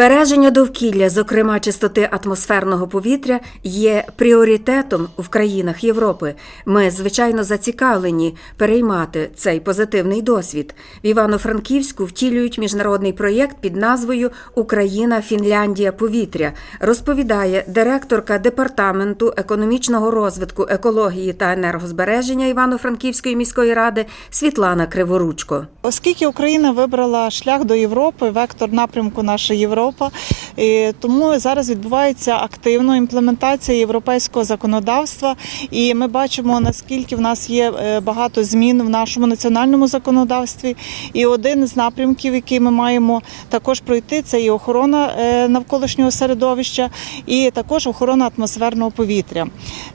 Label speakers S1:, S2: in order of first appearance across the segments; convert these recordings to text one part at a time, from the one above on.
S1: Збереження довкілля, зокрема чистоти атмосферного повітря, є пріоритетом в країнах Європи. Ми, звичайно, зацікавлені переймати цей позитивний досвід. В Івано-Франківську втілюють міжнародний проєкт під назвою Україна, Фінляндія, повітря, розповідає директорка департаменту економічного розвитку, екології та енергозбереження Івано-Франківської міської ради Світлана Криворучко.
S2: Оскільки Україна вибрала шлях до Європи, вектор напрямку наша Європа, і тому зараз відбувається активно імплементація європейського законодавства. І ми бачимо наскільки в нас є е, багато змін в нашому національному законодавстві. І один з напрямків, який ми маємо також пройти, це і охорона е, навколишнього середовища, і також охорона атмосферного повітря.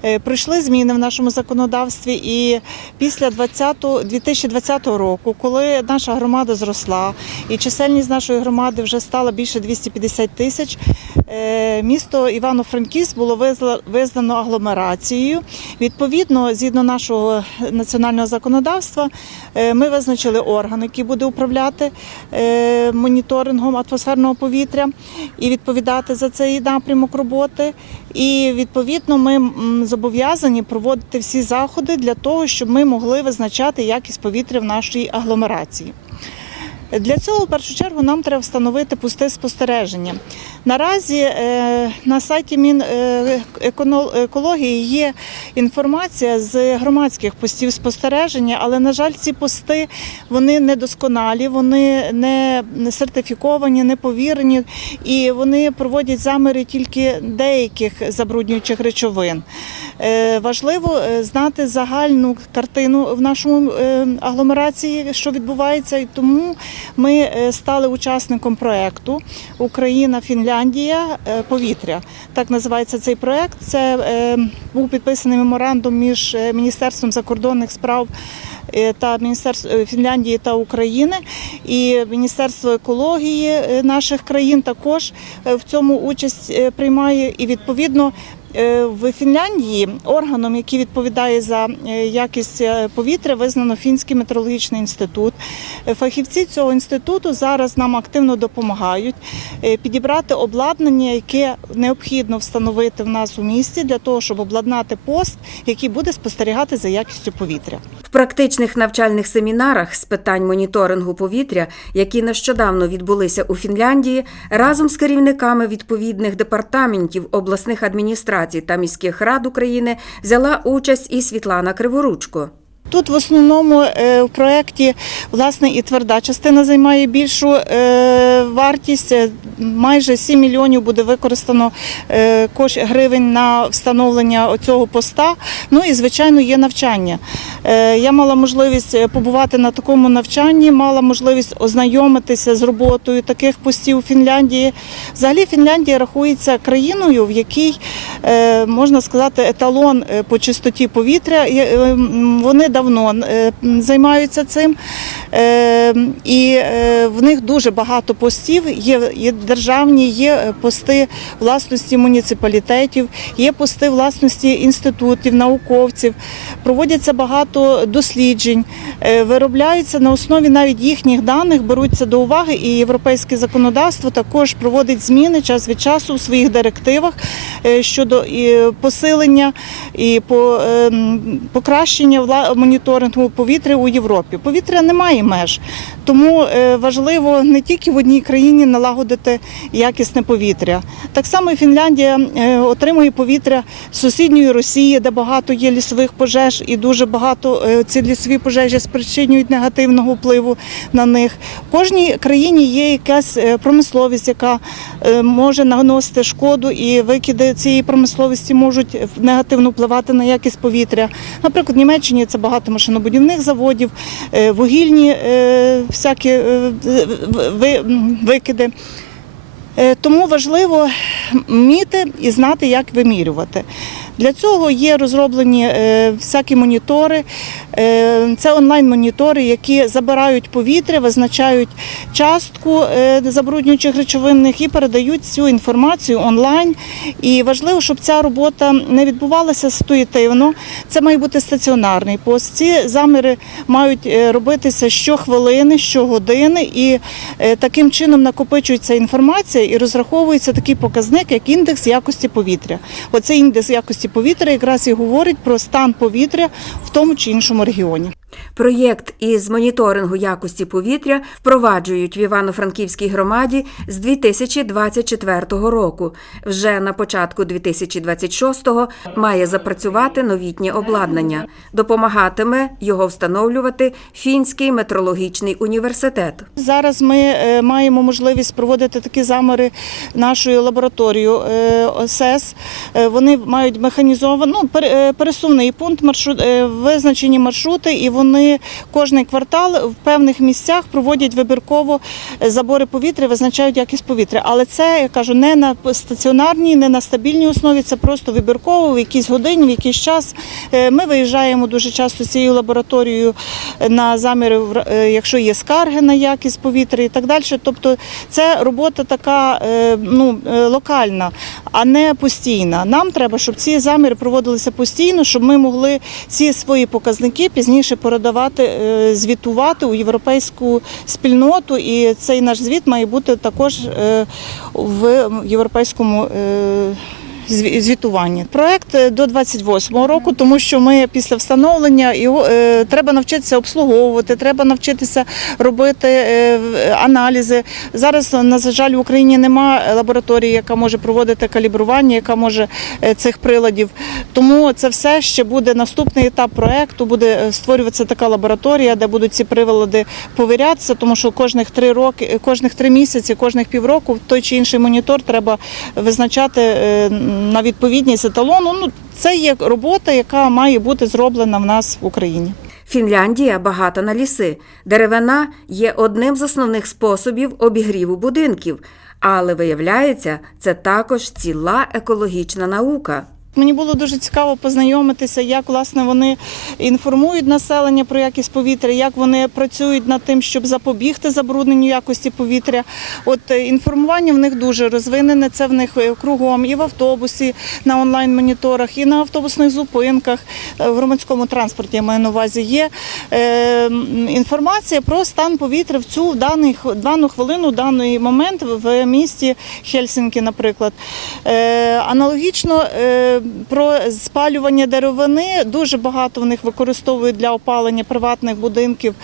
S2: Е, Прийшли зміни в нашому законодавстві, і після 20, 2020 року, коли наша громада зросла, і чисельність нашої громади вже стала більше 250 тисяч, е, місто Івано-Франківськ було визнано агломерацією. Відповідно, згідно нашого національного законодавства, е, ми визначили орган, який буде управляти е, моніторингом атмосферного повітря і відповідати за цей напрямок роботи. І відповідно ми зобов'язані проводити всі заходи для того, щоб ми могли визначати якість повітря в нашій агломерації. Для цього в першу чергу нам треба встановити пусте спостереження. Наразі е, на сайті Мінекології є інформація з громадських постів спостереження, але на жаль, ці пости вони недосконалі, вони не сертифіковані, не повірені, і вони проводять заміри тільки деяких забруднюючих речовин. Е, Важливо е, знати загальну картину в нашому е, агломерації, що відбувається, і тому ми стали учасником проекту Україна, Фінляндія, повітря. Так називається цей проект. Це був підписаний меморандум між Міністерством закордонних справ. Та Міністерство Фінляндії та України і Міністерство екології наших країн також в цьому участь приймає. І відповідно В Фінляндії органом, який відповідає за е, якість е, повітря, визнано Фінський метеорологічний інститут. Е, Фахівці цього інституту зараз нам активно допомагають е, підібрати обладнання, яке необхідно встановити в нас у місті для того, щоб обладнати пост, який буде спостерігати за якістю повітря.
S1: В практичних навчальних семінарах з питань моніторингу повітря, які нещодавно відбулися у Фінляндії, разом з керівниками відповідних департаментів обласних адміністрацій та міських рад України взяла участь і Світлана Криворучко.
S2: Тут в основному е, в проєкті власне і тверда частина займає більшу е, вартість. Е, Майже 7 мільйонів буде використано гривень на встановлення цього поста. Ну і звичайно є навчання. Я мала можливість побувати на такому навчанні, мала можливість ознайомитися з роботою таких постів у Фінляндії. Взагалі Фінляндія рахується країною, в якій можна сказати еталон по чистоті повітря. Вони давно е, займаються цим. Е, І е, в них дуже багато постів. Є, державні, є пости власності муніципалітетів, є пости власності інститутів, науковців. Проводяться багато досліджень, виробляються на основі навіть їхніх даних, беруться до уваги, і європейське законодавство також проводить зміни час від часу у своїх директивах щодо посилення і ем, покращення моніторингу повітря у Європі. Повітря немає меж, тому е, важливо не тільки в одній країні налагодити якісне повітря. Так само і Фінляндія е, отримує повітря з сусідньої Росії, де багато є лісових пожеж, і дуже багато е, ці лісові пожежі спричинюють негативного впливу на них. В кожній країні є якась промисловість, яка може наносити шкоду, і викиди цієї промисловості можуть негативно впливати на якість повітря. Наприклад, в Німеччині це багато машинобудівних заводів, е, вугільні е, всякі е, викиди. Тому важливо вміти і знати, як вимірювати. Для цього є розроблені всякі монітори, Це онлайн-монітори, які забирають повітря, визначають частку е, забруднюючих речовин в них і передають цю інформацію онлайн. І важливо, щоб ця робота не відбувалася ситуативно. Це має бути стаціонарний пост. Ці заміри мають е, робитися щохвилини, щогодини, і е, таким чином накопичується інформація і розраховується такий показник, як індекс якості повітря. Оцей індекс якості повітря якраз і говорить про стан повітря в тому чи іншому регіоні.
S1: Проєкт із моніторингу якості повітря впроваджують в Івано-Франківській громаді з 2024 року. Вже на початку 2026-го має запрацювати новітнє обладнання. Допомагатиме його встановлювати Фінський метрологічний університет.
S2: Зараз ми е, маємо можливість проводити такі заміри нашою лабораторією е, ОСЕС. Е, Вони мають механізований ну, пересувний пункт, маршрут, визначені маршрути, і вони кожний квартал в певних місцях проводять вибірково е, забори повітря, визначають якість повітря. Але це я кажу не на стаціонарній, не на стабільній основі. Це просто вибірково в якійсь годині, в якийсь час. Е, Ми виїжджаємо дуже часто цією лабораторією на заміри, е, якщо є скарги на якість повітря і так далі. Тобто це робота така е, ну, е, локальна, а не постійна. Нам треба, щоб ці заміри проводилися постійно, щоб ми могли ці свої показники пізніше передавати, е, звітувати у європейську спільноту. І цей наш звіт має бути також е, в європейському. Е, звітування. Проект е, до 28-го року, тому що ми після встановлення його е, треба навчитися обслуговувати, треба навчитися робити е, аналізи. Зараз, на жаль, в Україні немає лабораторії, яка може проводити калібрування, яка може е, цих приладів. Тому це все ще буде наступний етап проекту. Буде е, створюватися така лабораторія, де будуть ці прилади повірятися, тому що кожних три роки, кожних три місяці, кожних півроку той чи інший монітор треба визначати е, на відповідність еталону. Ну це є робота, яка має бути зроблена в нас в Україні.
S1: Фінляндія багата на ліси. Деревина є одним з основних способів обігріву будинків, але виявляється, це також ціла екологічна наука.
S2: Мені було дуже цікаво познайомитися, як власне вони інформують населення про якість повітря, як вони працюють над тим, щоб запобігти забрудненню якості повітря. От е, інформування в них дуже розвинене. Це в них е, кругом і в автобусі на онлайн-моніторах, і на автобусних зупинках е, в громадському транспорті. Я маю на увазі є інформація про стан повітря в цю в даний дану хвилину, в даний момент в місті Хельсінкі, наприклад. Аналогічно про спалювання деревини дуже багато в них використовують для опалення приватних будинків.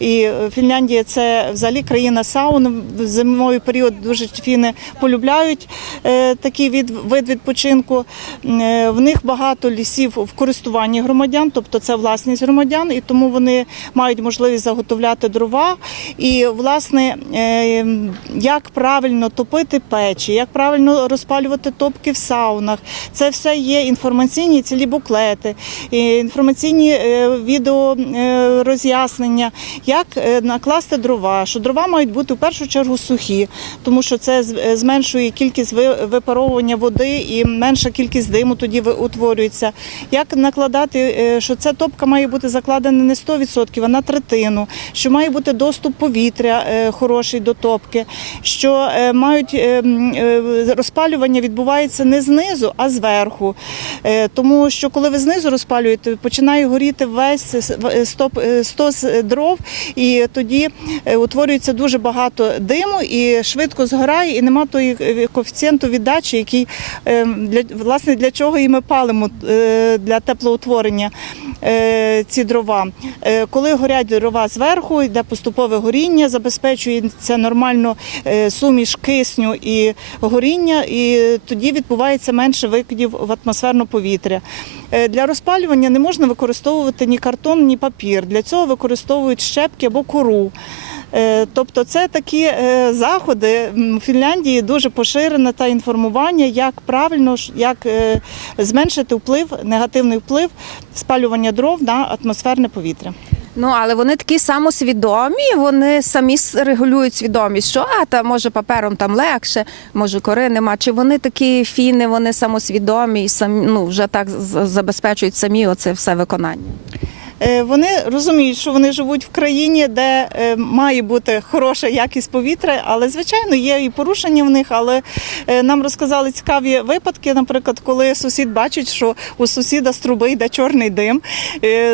S2: І Фінляндія це взагалі країна саун. В зимовий період дуже фіни полюбляють е, такий від, вид відпочинку. Е, В них багато лісів в користуванні громадян, тобто це власність громадян, і тому вони мають можливість заготовляти дрова. І власне, е, як правильно топити печі, як правильно розпалювати топки в саунах, це все є інформаційні цілі буклети, інформаційні е, відео е, роз'яснення, як е, накласти дрова, що дрова мають бути в першу чергу сухі, тому що це зменшує кількість випаровування води і менша кількість диму тоді утворюється. Як накладати, що ця топка має бути закладена не 100%, а на третину, що має бути доступ повітря хороший до топки, що мають е, м, е, розпалювання відбувається не знизу, а зверху. Е, Тому що коли ви знизу розпалюєте, починає горіти весь е, е, стос дров, і тоді утворюється дуже багато диму і швидко згорає, і нема тої е, коефіцієнту віддачі, який е, для власне для чого і ми палимо для теплоутворення ці дрова. Е, Коли горять дрова зверху, йде поступове горіння, забезпечується нормально е, суміш кисню і горіння, і тоді відбувається менше викидів в атмосферне повітря. Е, Для розпалювання не можна використовувати ні картон, ні папір. Для цього використовують щепки або кору. Е, Тобто це такі е, заходи в Фінляндії дуже поширене та інформування, як правильно як е, зменшити вплив, негативний вплив спалювання дров на атмосферне повітря.
S3: Ну але вони такі самосвідомі, вони самі регулюють свідомість, що а та може папером там легше, може кори нема. Чи вони такі фіни, вони самосвідомі і самі ну вже так забезпечують самі оце все виконання?
S2: Е, Вони розуміють, що вони живуть в країні, де е, має бути хороша якість повітря, але звичайно є і порушення в них. Але е, нам розказали цікаві випадки, наприклад, коли сусід бачить, що у сусіда з труби йде чорний дим.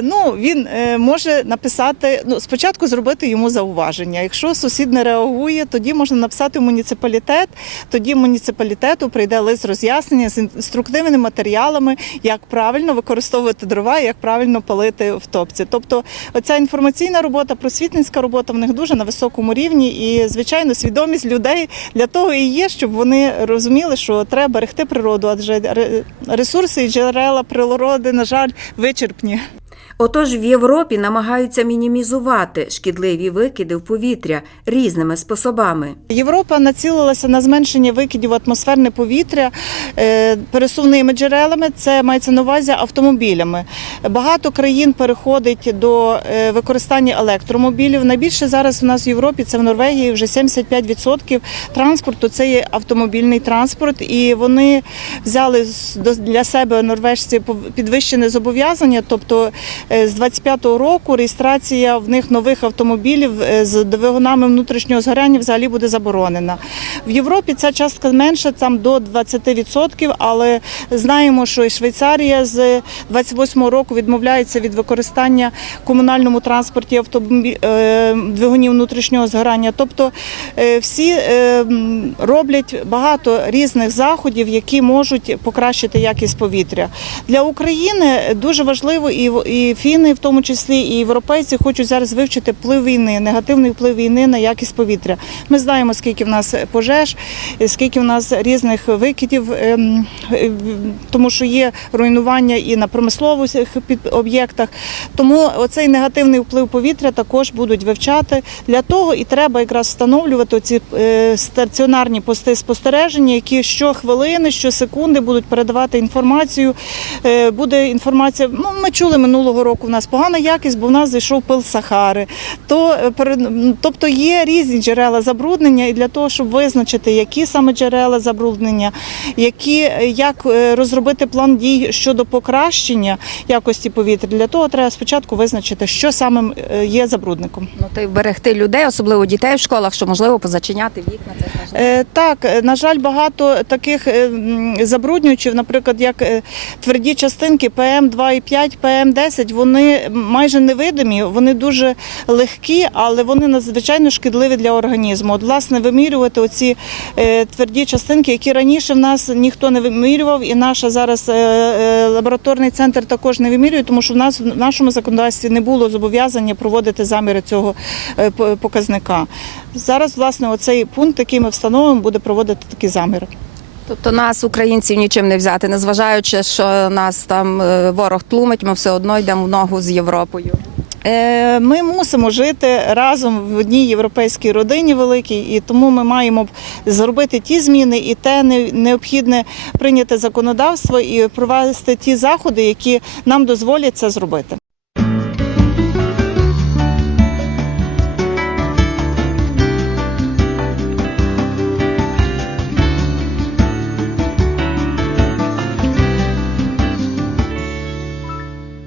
S2: Ну він може написати ну спочатку зробити йому зауваження. Якщо сусід не реагує, тоді можна написати в муніципалітет. Тоді муніципалітету прийде лист роз'яснення з інструктивними матеріалами, як правильно використовувати дрова, як правильно палити в топці. Тобто, оця інформаційна робота, просвітницька робота в них дуже на високому рівні, і звичайно, свідомість людей для того і є, щоб вони розуміли, що треба берегти природу, адже ре- ресурси і джерела природи, на жаль, вичерпні.
S1: Отож, в Європі намагаються мінімізувати шкідливі викиди в повітря різними способами.
S2: Європа націлилася на зменшення викидів атмосферне повітря е, пересувними джерелами. Це мається на увазі автомобілями. Багато країн переходить до е, використання електромобілів. Найбільше зараз у нас в Європі це в Норвегії вже 75% транспорту. Це є автомобільний транспорт, і вони взяли для себе норвежці підвищене зобов'язання. Тобто з 25-го року реєстрація в них нових автомобілів е, з двигунами внутрішнього згоряння взагалі буде заборонена. В Європі ця частка менша, там до 20%, але знаємо, що і Швейцарія з 28-го року відмовляється від використання комунальному транспорті автомобі... е, двигунів внутрішнього згорання. Тобто е, всі е, роблять багато різних заходів, які можуть покращити якість повітря. Для України дуже важливо і, і фіни, в тому числі, і європейці хочуть зараз вивчити вплив війни, негативний вплив війни на якість повітря. Ми знаємо, скільки в нас пожеж, е, скільки в нас різних викидів, ем, е, тому що є руйнування і на промислових об'єктах. Тому оцей негативний вплив повітря також будуть вивчати. Для того і треба якраз встановлювати ці стаціонарні пости спостереження, які щохвилини, щосекунди будуть передавати інформацію. Е, Буде інформація. Ну, ми чули минулого року. У нас погана якість, бо в нас зайшов пил Сахари. То е, тобто є різні джерела забруднення, і для того, щоб визначити, які саме джерела забруднення, які е, як е, розробити план дій щодо покращення якості повітря. Для того треба спочатку визначити, що саме є забрудником.
S3: Ну ти берегти людей, особливо дітей в школах, що можливо позачиняти вікна. Це.
S2: Е, Так, на жаль, багато таких е, наприклад, як тверді частинки ПМ 2,5, ПМ 10, вони майже невидимі, вони дуже легкі, але вони надзвичайно шкідливі для організму. От, власне, вимірювати оці е, тверді частинки, які раніше в нас ніхто не вимірював, і наша зараз е, е, лабораторний центр також не вимірює, тому що в нас в нашому законодавстві не було зобов'язання проводити заміри цього показника. Зараз, власне, оцей пункт, який ми встановимо, буде проводити такі заміри.
S3: Тобто нас, українців, нічим не взяти, незважаючи, що нас там е, ворог тлумить, ми все одно йдемо в ногу з Європою.
S2: Е, Ми мусимо жити разом в одній європейській родині великій, і тому ми маємо зробити ті зміни і те необхідне прийняти законодавство і провести ті заходи, які нам дозволять це зробити.